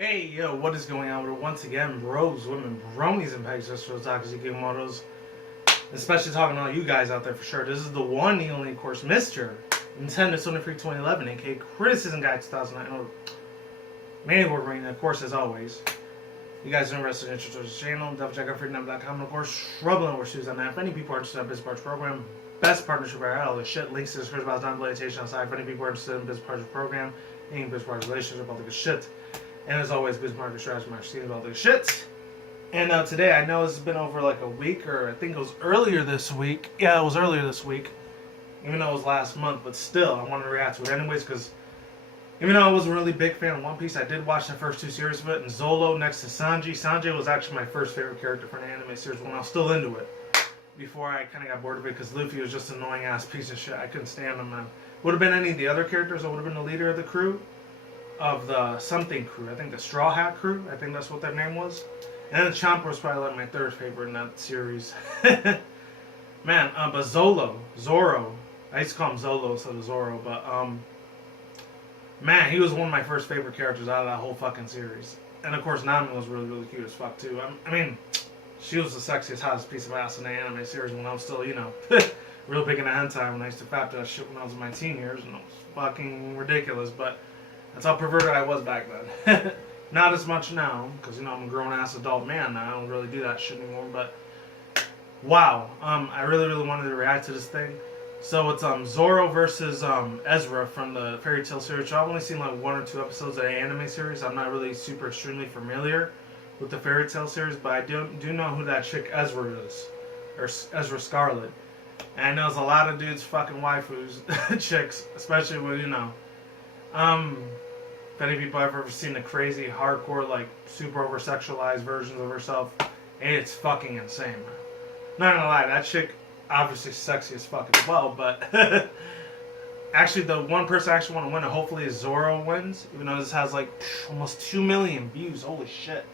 Hey, yo, what is going on? We're once again bros, women, bromies, and pegs, just for the toxic motos. Especially talking to all you guys out there for sure. This is the one, the only, of course, Mr. Nintendo Sony Freak 2011, aka Criticism Guide 2009. Main award rating, of course, as always. You guys are interested in the channel, double check out freaknumber.com, and of course, Shrubland where shoes on that. If any people are interested in this Parts program, best partnership I had, all this shit, links to the description box down below, outside. If any people are interested in business partnership program, any business partnership relationship, all the good shit. And as always, business market strategy, my steam, all this shit. And today, I know it's been over like a week, or I think it was earlier this week. Yeah, it was earlier this week. Even though it was last month, but still, I wanted to react to it anyways, because even though I wasn't really a big fan of One Piece, I did watch the first two series of it, and Zolo next to Sanji. Sanji was actually my first favorite character for an anime series when I was still into it. Before I kind of got bored of it, because Luffy was just an annoying ass piece of shit. I couldn't stand him, man. Would have been any of the other characters, I would have been the leader of the crew. Of the something crew, I think the Straw Hat crew, I think that's what their name was. And then Chomper was probably like my third favorite in that series. Man, but Zoro, I used to call him Zolo instead of Zoro, but man, he was one of my first favorite characters out of that whole fucking series. And of course, Nami was really, really cute as fuck too. I mean, she was the sexiest, hottest piece of ass in the anime series when I was still, you know, real big into hentai when I used to fap to that shit when I was in my teen years, and it was fucking ridiculous, but that's how perverted I was back then. Not as much now, because, you know, I'm a grown-ass adult man now. I don't really do that shit anymore, but wow. I really, really wanted to react to this thing. So it's Zoro versus Ezra from the Fairy Tail series. I've only seen like one or two episodes of the anime series. I'm not really super extremely familiar with the Fairy Tail series, but I do know who that chick Ezra is, or Ezra Scarlet. And I know there's a lot of dudes fucking waifus, chicks, especially when, you know, if any people have ever seen the crazy, hardcore, like, super over-sexualized versions of herself, it's fucking insane, man. Not gonna lie, that chick, obviously sexy as fuck as well, but actually, the one person I actually want to win, and hopefully Zoro wins, even though this has, like, almost 2 million views, holy shit.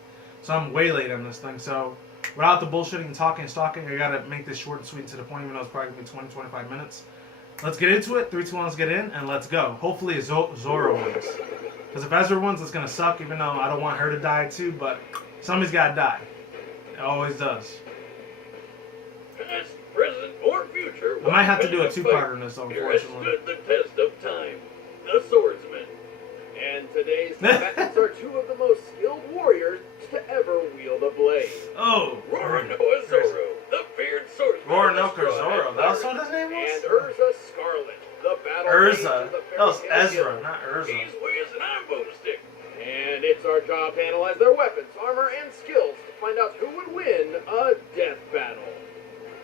So I'm way late on this thing, so without the bullshitting and talking and stalking, I gotta make this short and sweet and to the point, even though it's probably gonna be 20-25 minutes. Let's get into it. 3, 2, 1, let's get in, and let's go. Hopefully Zoro wins. Because if Ezra wins, it's going to suck, even though I don't want her to die too, but somebody's got to die. It always does. Past, present, or future. I might have to do a two-parter in this, unfortunately. Stood the test of time. The swordsman. And today's combatants are two of the most skilled warriors to ever wield a blade. Oh. Roronoa Zoro, the feared swordsman. Roronoa Zoro, that's what his name was? And Erza Scarlet, the battle Erza. That was Ezra, not Erza. He's with an arm boomstick. And it's our job to analyze their weapons, armor, and skills to find out who would win a death battle.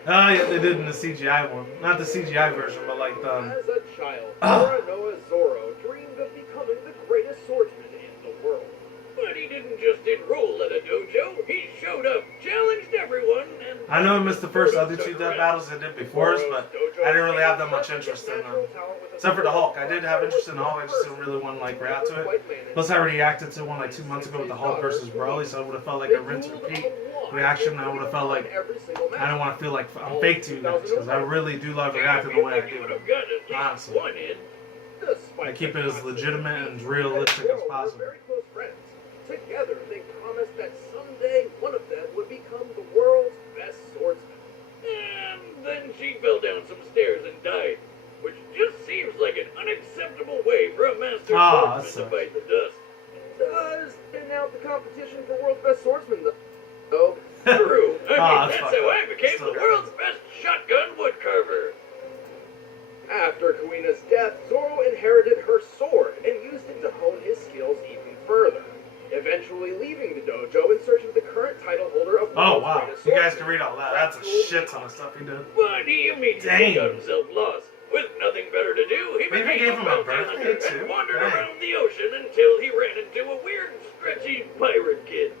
Oh, yeah, they did in the CGI one. Not the CGI version, but like the... As a child, Roronoa Zoro dreamed of becoming the greatest swordsman in the world. But he didn't just enroll at a dojo, he showed up, challenged everyone, and... I know I missed the first other two death battles I did before us, but I didn't really have that much interest in them. Except for the Hulk. I did have interest in the Hulk, I just didn't really want to like react to it. Plus I reacted to one like 2 months ago with the Hulk versus Broly, so it would have felt like a rinse and repeat reaction. I would have felt like I don't want to feel like I'm fake to you guys, because I really do love reacting the way I do. Honestly. I keep it as legitimate and realistic as possible. Together, they promised that someday one of them would become the world's best swordsman. And then she fell down some stairs and died, which just seems like an unacceptable way for a master swordsman to bite the dust. Does thin out the competition for world's best swordsman, though? True. I mean, that's how I became the world's best shotgun woodcarver. After Kuina's death, Zoro inherited her sword and used it to hone his skills even further, eventually leaving the dojo in search of the current title holder of the world's greatest swordsman. You guys can read all that. That's a shit ton of stuff he did. But he immediately got himself lost. With nothing better to do, he became a bounty hunter and wandered around the ocean until he ran into a weird, stretchy pirate kid.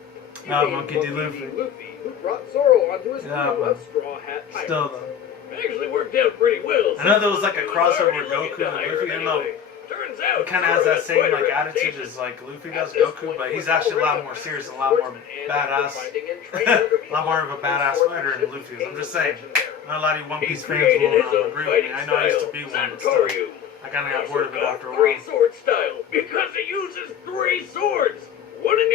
Monkey D. Luffy, who brought Zoro onto his crew of Straw Hat pirates. Still though. Actually worked out pretty well. I know there was like a crossover with Goku and Luffy, even though he kind of has that same like attitude as like Luffy does Goku, but he's actually a lot more serious and a lot more badass, a lot more of a badass fighter than Luffy is. I'm just saying. Not a lot of you One Piece fans will agree with me. I know I used to be one, but still, I kind of got bored of it after a while. Three-sword style because he uses 3 swords. One in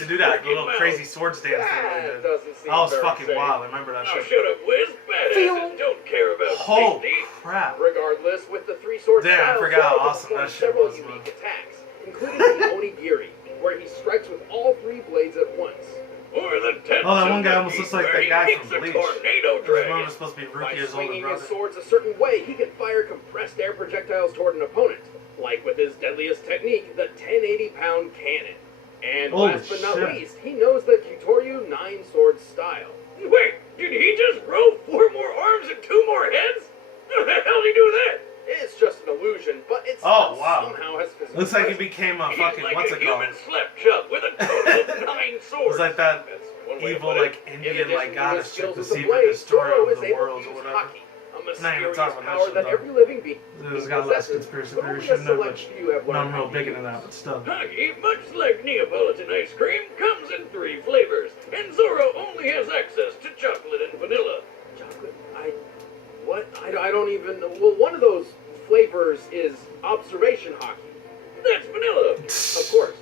used to do that, the freaking little mouth. crazy swords dance thing they That did. doesn't seem That was very fucking safe. wild. I remember that Now shit. shut up, Wiz. Badasses don't care about Holy safety. crap. Regardless, with the three sword Damn, I style, forgot how Zoro can awesome perform that shit several was, man. unique attacks, including the Onigiri, where he strikes with all three blades at once. Or the Oh, that one guy almost looks like that guy from Bleach. Tornado His dragon. mom was supposed to be By Rukia's older swinging brother. his swords a certain way, he can fire compressed air projectiles toward an opponent, like with his deadliest technique, the 1080-pound cannon. And Holy last but not shit. least, he knows the Kitoryu 9-sword style. Wait, did he just grow 4 more arms and 2 more heads? How the hell did he do that? It's just an illusion, but it Oh, wow. somehow has physical Looks like he presence. became a He's fucking, like what's a it called? human slapchop with a total of 9 swords. It's like that That's one way to evil, put it. like, In Indian, addition like, to goddess his chick, skills the with the secret blade, destroyer Zoro of is the able to worlds or use whatever. Haki, a Not even mysterious talking about that power shit, that though. every living being There's got less possesses, conspiracy but theory only a shit in it, select but few have no, I'm learned real how to big into use. that, but still. Haki, much like Neapolitan ice cream, comes in 3 flavors, and Zoro only has access to chocolate and vanilla. Chocolate? I don't even... Well, one of those flavors is observation Haki. That's vanilla, of course.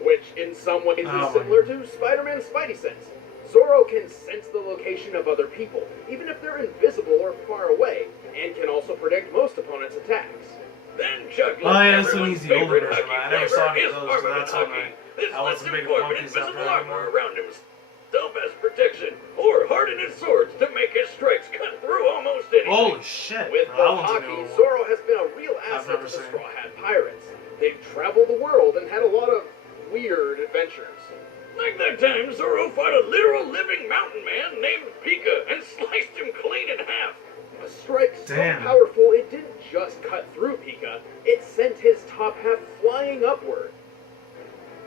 Which, in some ways, Oh, is similar to Spider-Man's Spidey sense. Zoro can sense the location of other people, even if they're invisible or far away, and can also predict most opponents' attacks. Then chocolate, Oh, yeah, that's an everyone's easy older favorite version, Haki man. I never flavor, saw any of is those, so armament that's when Haki. This I lets wasn't him big form One an Piece invisible after I armor around himself as protection, or harden his swords to make his strikes cut through almost anything. Holy shit. With I the want to Haki, know. Zoro has been a real I've asset never to the seen. Straw Hat Pirates. They've traveled the world and had a lot of weird adventures. Like that time Zoro fought a literal living mountain man named Pika and sliced him clean in half. A strike so Damn. powerful it didn't just cut through Pika, it sent his top half flying upward.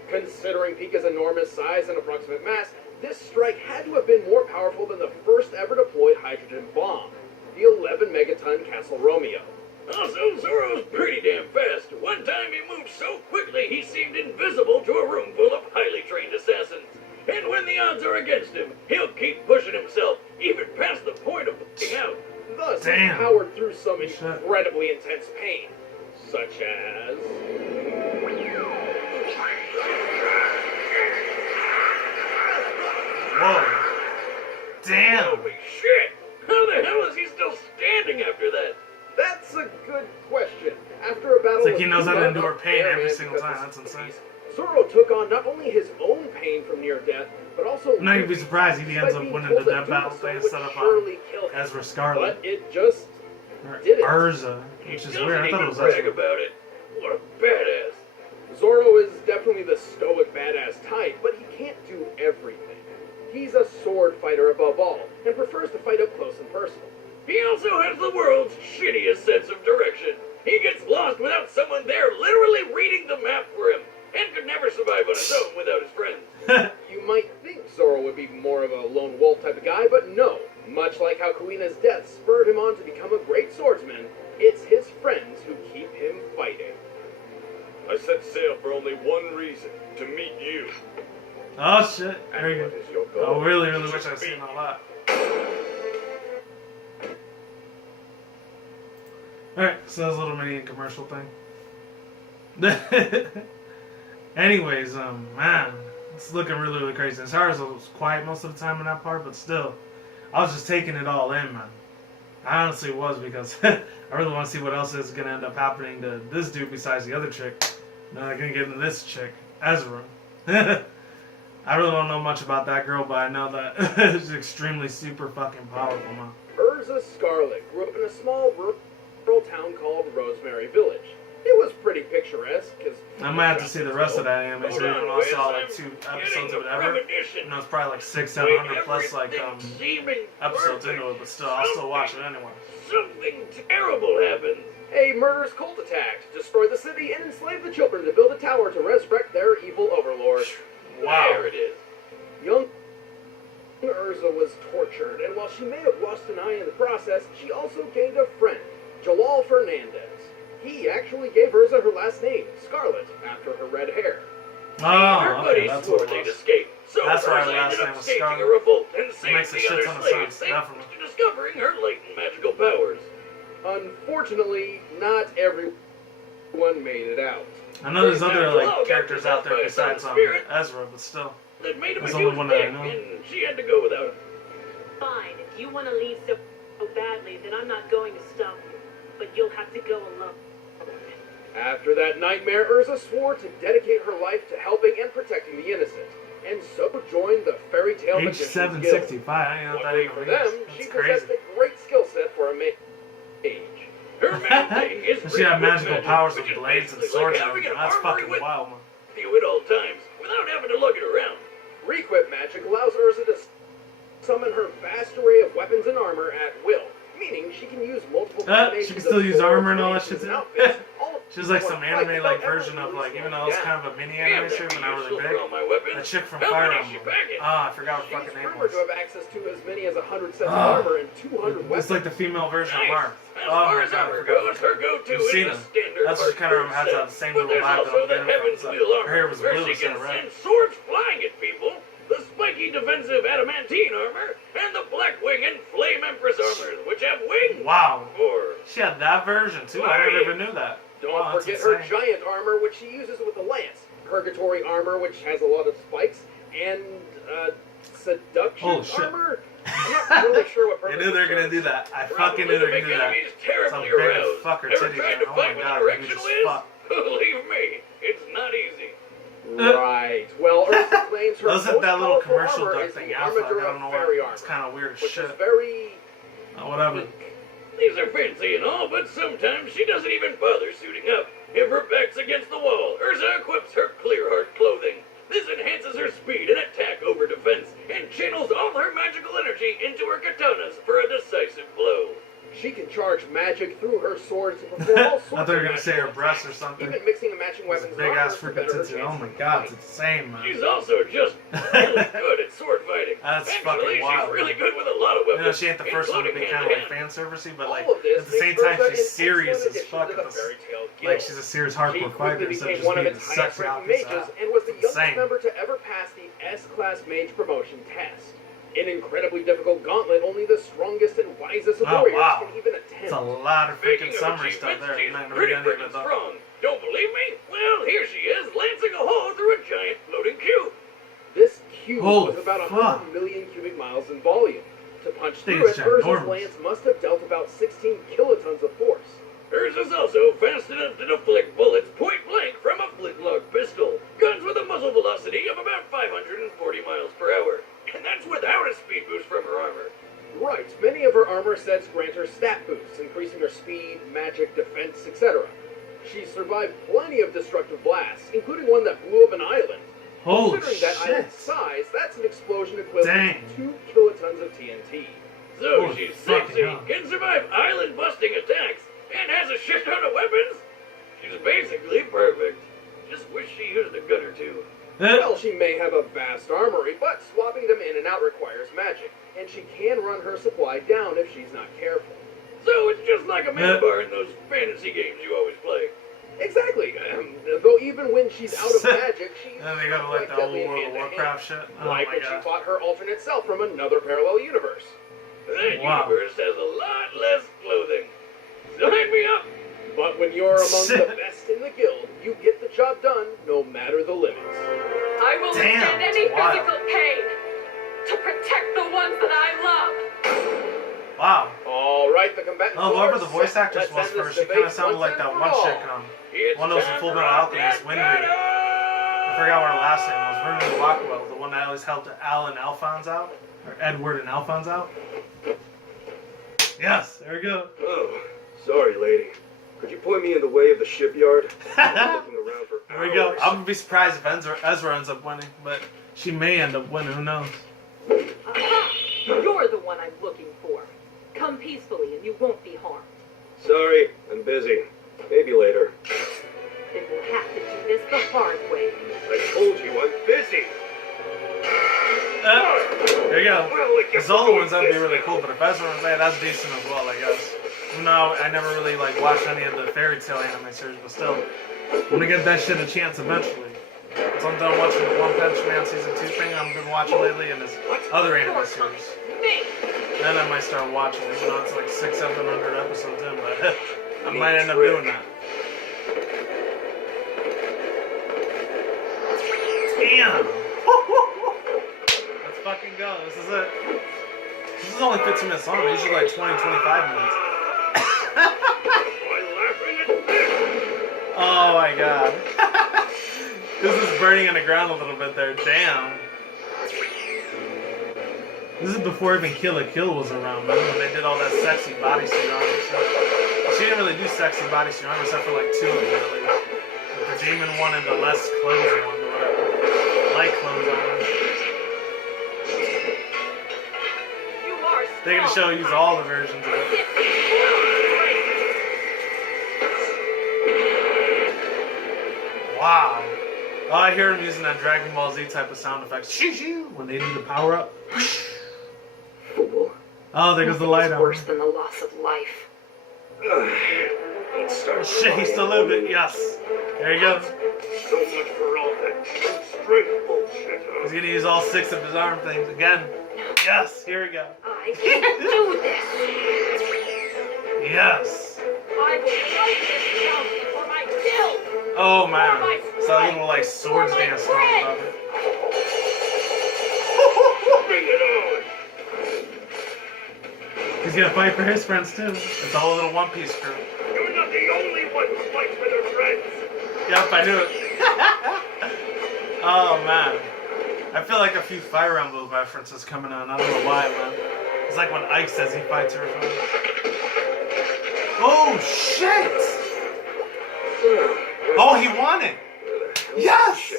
Considering Pika's enormous size and approximate mass, this strike had to have been more powerful than the first ever deployed hydrogen bomb, the 11 megaton Castle Romeo. Also, Zoro's pretty damn fast. One time he moved so quickly he seemed invisible to a room full of highly trained assassins. And when the odds are against him, he'll keep pushing himself, even past the point of bleeding out. Thus, he's Damn. powered through some Shit. incredibly intense pain, such as... Whoa. Damn. Holy shit! How the hell is he still standing after that? That's a good question. After a battle It's like with he knows how to Pika endure up pain there every and single because time. of That's his insane. Zoro took on not only his own pain from near death, but also... I'm not even be surprised if he ends up being winning told the that death battle doing they so would set up on surely kill him. Ezra Scarlet. But it just... Or did it. Urza, which is weird. I thought it was brag Ezra. about it. What a badass. Zoro is definitely the stoic badass type, but he can't do everything. He's a sword fighter above all, and prefers to fight up close and personal. He also has the world's shittiest sense of direction. He gets lost without someone there literally reading the map for him, and could never survive on his own without his friends. You might think Zoro would be more of a lone wolf type of guy, but no. Much like how Kuina's death spurred him on to become a great swordsman, it's his friends who keep him fighting. I set sail for only one reason, to meet you. Oh shit. There you What go. is your goal? I really wish I'd seen all that. Alright, so that was a little mini commercial thing. Anyways, man, it's looking really crazy. As hard as it was quiet most of the time in that part, but still, I was just taking it all in, man. I honestly was, because I really want to see what else is going to end up happening to this dude besides the other chick. Now they're going to get into this chick, Ezra. I really don't know much about that girl, but I know that she's extremely super fucking powerful, man. Erza Scarlet grew up in a small rural town called Rosemary Village. It was pretty picturesque, because... I might have to see the rest of that anime, so I don't know, I saw like 2 episodes of it ever. And it was probably like 600-700 plus like episodes into it, but still, I'll still watch it anyway. Something terrible happened. A murderous cult attacked, destroyed the city, and enslaved the children to build a tower to resurrect their evil overlord. Wow. There it is. Young Erza was tortured, and while she may have lost an eye in the process, she also gained a friend, Jalal Fernandez. He actually gave Erza her last name, Scarlet, after her red hair. Her Oh, okay, buddies that's swore what it they'd was. escape, so That's why her Erza last ended name up was staging Scarlet. a revolt and Makes saved a the shit other ton of slaves, sense, thanks definitely. to discovering her latent magical powers. Unfortunately, not everyone made it out. I know there's other Jalal like got characters out there possessed by besides some spirit. Ezra, but still. that made him That's a the only huge one that I dick, know. and she had to go without him. Fine, if you want to leave so badly, then I'm not going to stop you. But you'll have to go alone. After that nightmare, Erza swore to dedicate her life to helping and protecting the innocent, and so joined the fairy tale Age magician's 765. guild. I don't know what that Luckily even for means. them, she That's possessed crazy. a great skill set for a mage. Her main thing is She had magical magic, powers which with is blades and basically swords like and having everything. an That's armory fucking with wild, man. you at all times, without having to lug it around. Requip magic allows Erza to summon her vast array of weapons and armor at will, meaning she can use multiple combinations She can still of use swords, armor and all that maces, shit and too. outfits, all She's like in some one fight anime-like without ever version of like, really even though slowing it's down. kind of a mini Damn, anime shit, but not really big. That chick from How Fire many Emblem. she packing? Ah, I forgot what She's fucking name rumored was. to have access to as many as 100 sets of armor and 200 weapons. It's like the female version of Nice. Marth. As Oh far my as god, I armor forgot. goes, her go-to You've is seen the them. standard That's just kind of Heartbreak has set. that same But little there's vibe also that the I'm Heaven's getting Wheel from. armor, Her hair was where blue she instead can of red. send swords flying at people, the spiky defensive adamantine armor, and the Blackwing and Flame Empress armors, which have wings. Wow. Or She had that version too. I never even knew that. don't Wow, that's forget her insane. giant armor, which she uses with a lance, Purgatory armor, which has a lot of spikes, and seduction Oh, shit. armor. I'm not really sure what I purpose knew they were gonna serves. do that. I Probably fucking knew they to were make gonna do that. enemies Some terribly big aroused. fucker Ever titties, tried man. to Oh fight my with god, an huge erectional as is? fuck. Believe me, it's not easy. Right. Well, Erza claims her Wasn't most that little powerful commercial armor duck is thing the Alpha? I Armadura don't know Fairy what. armor, It's kind of weird as which shit. is very Oh, whatever. weak. These are fancy and all, but sometimes she doesn't even bother suiting up. If her back's against the wall, Erza equips her Clearheart clothing. This enhances her speed and attack over defense, and channels all her magical energy into her katanas for a decisive blow. She can charge magic through her swords to perform all sorts I thought you were of gonna say her magical breasts or attacks, something. even mixing and matching This weapons big and ass armor to freaking better her tits. Oh chances my of god, fight. it's insane, man. She's also just really good at sword fighting. That's Actually, fucking wild. she's really good with a lot of You weapons. know, she ain't the first one to be including kind of like hand-to-hand. fan servicey, but All like of this at the same makes time Erza she's an serious excellent as addition fuck. to the It's Fairy Tale Guild. like she's a serious She hardcore quickly fighter instead of became just one of being a its sexy highest-ranking outfit. mages and was the youngest Insane. member to ever pass the S-Class Mage promotion test. An incredibly difficult gauntlet only the strongest and wisest of Oh, warriors wow. can even attempt. It's a lot of Speaking freaking of summary stuff achievements, there. she's Not pretty really any of freaking it though. strong. Don't believe me? Well, here she is, lancing a hole through a giant floating cube. This cube Holy was about fuck. 100 million cubic miles in volume. To punch Thing through is it, Urza's ginormous. lance must have dealt about 16 kilotons of force. Urza's also fast enough to deflect bullets point blank from a flintlock pistol. Guns with a muzzle velocity of about 540 miles per hour. And that's without a speed boost from her armor. Right, many of her armor sets grant her stat boosts, increasing her speed, magic, defense, etc. She's survived plenty of destructive blasts, including one that blew up an island. Holy Considering that shit. island's size, that's an explosion equivalent Dang. to 2 kilotons of TNT. So Holy she's fucking sexy, hell. can survive island-busting attacks, and has a shit ton of weapons. She's basically perfect. Just wish she used a gun or two. Well, she may have a vast armory, but swapping them in and out requires magic, and she can run her supply down if she's not careful. So it's just like a man bar in those fantasy games you always play. Exactly. Though even when she's out of magic, she's Then they go to not like quite the old deadly in World of hand-to-hand. Warcraft shit. Oh Like my when she god. fought her alternate self from another parallel universe. That Wow. universe has a lot less clothing. Sign me up! But when you're among the best in the guild, you get the job done, no matter the limits. I will Damn, withstand any wow. physical pain to protect the ones that I love. Wow. All right, the combatants Oh, whoever are the voice set. actress Let's was end first, this she kind of debate sounded like once that and one for chick all. on It's one of those time Full for Metal a Alchemist death Wind Reader. I battle! forgot what her last name was. Ruby Rockwell, the one that always helped Al and Alphonse out. Or Edward and Alphonse out. Yes, there we go. Oh, sorry, lady. Could you point me in the way of the shipyard? I'm looking around for There we go. hours. I'm gonna be surprised if Ezra ends up winning, but she may end up winning, who knows? Aha! You're the one I'm looking for. Come peacefully and you won't be harmed. Sorry, I'm busy. Maybe later. Then we'll have to do this the hard way. I told you I'm busy. There you go. Well, I The guess Zola we'll ones, do that'd be this really now. cool, but if Ezra was there, that's decent as well, I guess. Even though I never really like watched any of the fairy tale anime series, but still, I'm gonna give that shit a chance eventually. So I'm done watching the One Punch Man season 2 thing I've been watching lately and this other anime series. Me! Then I might start watching it, even though it's like 600-700 episodes in, but I might end up doing that. Damn! This is it. This is only 15 minutes long. Usually like 20, 25 minutes. Oh my god. This is burning on the ground a little bit there. Damn. This is before even Kill la Kill was around, man, when they did all that sexy bodysuit armor shit. She didn't really do sexy bodysuit armor except for like 2 of them, really. The demon one and the less clothes one, or whatever. Light clothes on. They're gonna show use all the versions of it. Wow. Oh, I hear them using that Dragon Ball Z type of sound effects. Shoo-shoo, when they do the power up. Fool. Oh, there goes the light on. Worse than the loss of life. Shit, he still lived it. Yes. There he goes. So much for all that strength bullshit, huh? He's gonna use all 6 of his arm things again. Yes, here we go. I can't do this. Yes. I will fight this mountain for my guild. Oh man. So a little like swords dance going above it. Bring it on! He's gonna fight for his friends too. It's the whole little One Piece crew. You're not the only one who fights for their friends! Yep, I knew it. Oh man. I feel like a few Fire Emblem references coming on. I don't know why, man. It's like when Ike says he fights her friends. Oh shit! Oh, he won it! Yes!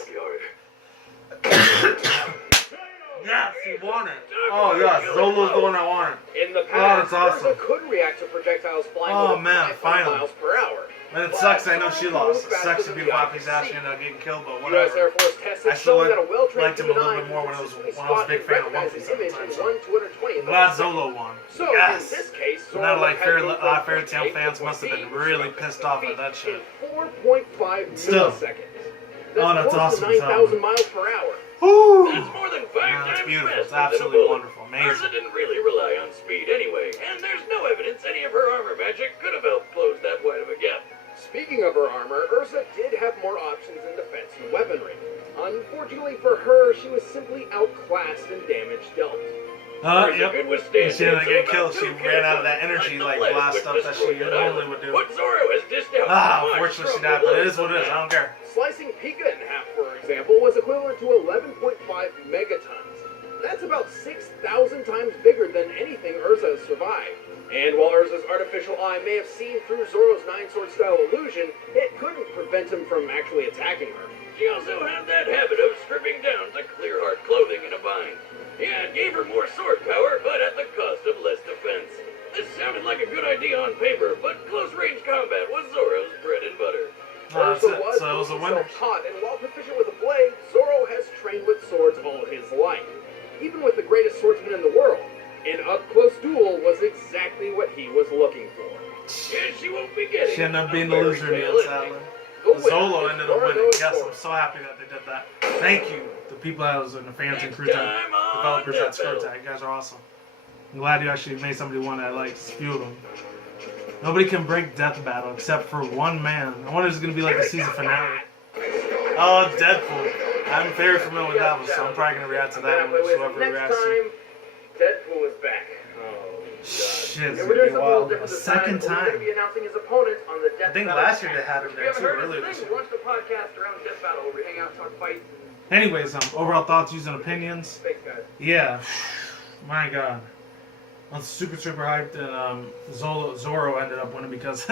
Yes, he won it. Oh yes, Zolo's the one that won it. In the Oh, past, that's awesome. Urza could react to projectiles flying Oh, over man, 500 finally. miles per hour. And it sucks, I know she lost. It sucks to be Wappy's ass, she ended up getting killed, but U.S. Air whatever. Force tests I have still shown that a well-trained liked him a little human bit more eye when I can was consistently a big spot fan and of One recognize Piece an at the image time. in So. 1 to 120 I'm glad Zolo won. So, Yes! in this case, Not like Zoro had to Fairy go Tail from fans A must have to been B really pissed off at that shit. in 4.5 Still. milliseconds. Oh, that's close awesome. to 9,000 miles per hour. Woo! That's more than 5 No, times it's beautiful. It's faster than a absolutely bullet. wonderful. Amazing. Urza didn't really rely on speed anyway, and there's no evidence any of her armor magic could have helped close that wide of a gap. Speaking of her armor, Urza did have more options in defense and weaponry. Unfortunately for her, she was simply outclassed in damage dealt. Yep. Could withstand She didn't hits get of killed. about She 2 ran out of that kilograms, energy, the like, blast blast which stuff that she destroyed that normally island. would do. But Zoro has dished out Ah, much unfortunately she stronger died, but it blows is what it than is. I that. don't care. Slicing Pika in half, for example, was equivalent to 11.5 megatons. That's about 6,000 times bigger than anything Urza has survived. And while Urza's artificial eye may have seen through Zoro's 9-sword style illusion, it couldn't prevent him from actually attacking her. She also had that habit of stripping down to clear heart clothing in a bind. Yeah, it gave her more sword power, but at the cost of less defense. This sounded like a good idea on paper, but close-range combat was Zoro's bread and butter. Oh, that's Urza it. was So it was a winner. self-taught, and while proficient with a blade, Zoro has trained with swords all his life. Even with the greatest swordsman in the world, an up-close duel was exactly what he was looking for. Yeah, she won't be getting She ended up being a the fairy loser, tale Neil, ending. sadly. The winner Zolo is ended up Zoro winning. Yes, Zoro. I'm so happy that they did that. Thank you, the people that was in the fans and crew Next time on developers at Death Battle. Screwtag. You guys are awesome. I'm glad you actually made somebody one that likes few of them. Nobody can break Death Battle except for one man. I wonder if it's gonna be like the season finale. Oh, Deadpool. I'm very familiar with that one, so I'm probably gonna react to that one. Whoever Next reacts to time, Deadpool is back. Oh, Shit, it's and gonna we're be doing something a little wild. different A this second time. We're going to time. be announcing his opponent on the Death I think Battle last year they cast. had him If there you haven't too, heard earlier this this thing, year. we launched a podcast around Death Battle where we hang out and talk fights. Anyways, overall thoughts, views, and opinions. Thanks, guys. Yeah, my God. I'm super hyped, and Zoro ended up winning because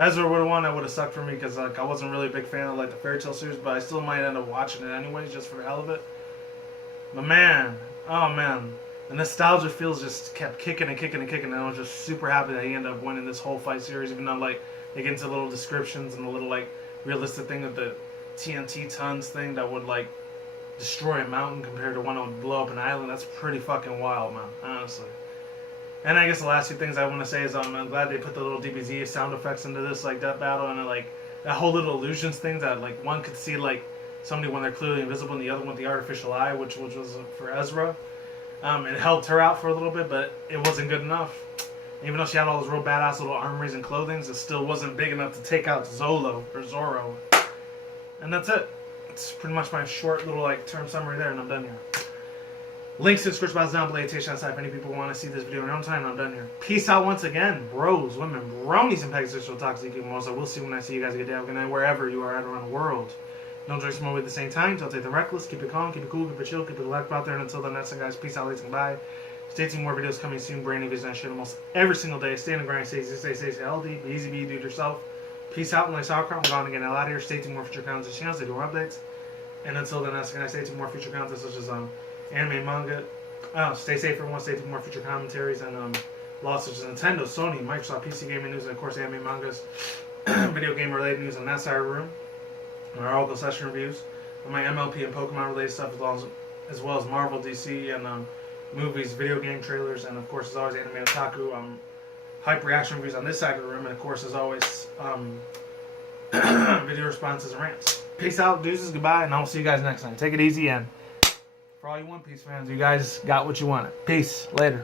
Ezra would have won. That would have sucked for me because like I wasn't really a big fan of like the Fairy Tail series, but I still might end up watching it anyways just for the hell of it. But man, oh man, the nostalgia feels just kept kicking and kicking and kicking, and I was just super happy that he ended up winning this whole fight series, even though like they get into little descriptions and a little like realistic thing of the TNT tons thing that would like destroy a mountain compared to one that would blow up an island. That's pretty fucking wild, man, honestly. And I guess the last few things I want to say is I'm glad they put the little DBZ sound effects into this like Death Battle, and like that whole little illusions thing that like one could see like somebody when they're clearly invisible and the other one with the artificial eye, which was for Ezra. It helped her out for a little bit, but it wasn't good enough. Even though she had all those real badass little armories and clothings, it still wasn't big enough to take out Zoro. And that's it. It's pretty much my short little like term summary there, and I'm done here. Links to the description box down below. Outside if any people want to see this video in their own time. I'm done here. Peace out once again, bros, women, bronies, and pegs. So toxic most. I will see when I see you guys. Good day, good night, wherever you are at around the world. Don't drink smoke at the same time. Don't take them reckless. Keep it calm. Keep it cool. Keep it chill. Keep it collective out there. And until then, next time, guys. Peace out, ladies, and bye. Stay tuned. More videos coming soon. Brand new videos and shit almost every single day. Stay in the grind. Stay healthy. Be easy. Be you. Do it yourself. Peace out. And like sauerkraut, I'm going to get out of here. Stay tuned. More future contents and channels. They do more updates. And until then, next time, stay tuned. More future content such as anime, manga. Stay safe, everyone. Stay tuned. More future commentaries and laws such as Nintendo, Sony, Microsoft, PC gaming news, and of course anime, mangas, video game related news on that side of the room. And our Oracle session reviews, and my MLP and Pokemon related stuff, as well as Marvel, DC, and movies, video game trailers, and of course as always anime otaku, hype reaction reviews on this side of the room, and of course as always video responses and rants. Peace out, deuces, goodbye, and I'll see you guys next time. Take it easy, and for all you One Piece fans, you guys got what you wanted. Peace. Later.